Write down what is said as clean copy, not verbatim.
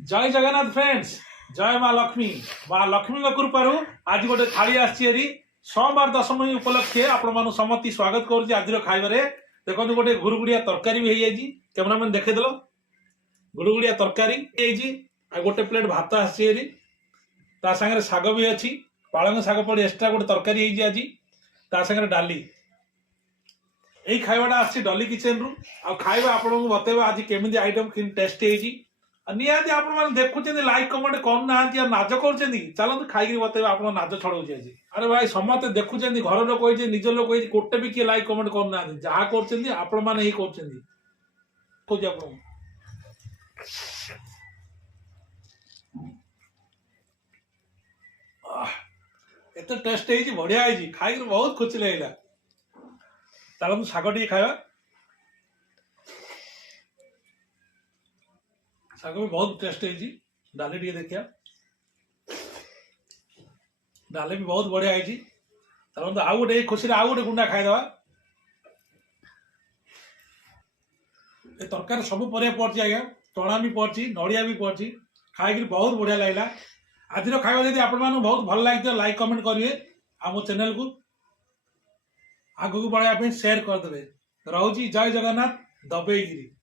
जय जगन्नाथ फ्रेंड्स। जय माँ लक्ष्मी। माँ लक्ष्मी कृपार आज गोटे थाली आसी सोमवार दशमी उपलक्षे आपण समस्त स्वागत करुच्ची। आज खाइबारे देखो गोटे गुड़गुड़िया तरकारी भी हो जाए। कैमरामैन देखेदेल गुड़गुड़िया तरकारी गोटे प्लेट भात आसी सागर शाग भी अच्छी पालंग शाग पड़े एक्सट्रा गोटे तरकारी आज सागर डाली यही खाइबाटा आसी डली किचन रु आ खाइबा आपको बतेबा आज केमी आइटम कि टेस्ट निहाती आप देखुं लाइक कमेंट करना नाज कर चलते खाई बतेबा आप नाज छड़ाऊँ आज। अरे भाई समस्ते देखुं घर लोक निज लोक गोटे भी किए लाइक कमेंट करना जहाँ कर आपण मैंने एत टेस्ट बढ़िया खाई बहुत खुशी लगे। चलते शाग टे खावा शाग भी बहुत टेस्ट डाली टे देखिया डाली भी बहुत बढ़िया है। चलते आउ गोटे खुशी आउ गोटे गुंडा खाईदे। तरकारी सब पर पड़ी आज्ञा चना भी पड़ी नड़िया भी पड़ी खाई बहुत बढ़िया लगे। आज खाଇବା जब आप बहुत भल लगे लाइक कमेंट करेंगे आ मो चैनल को आगू बढ़ाया शेयर करदे। रोची जय जगन्नाथ दबेगिरी।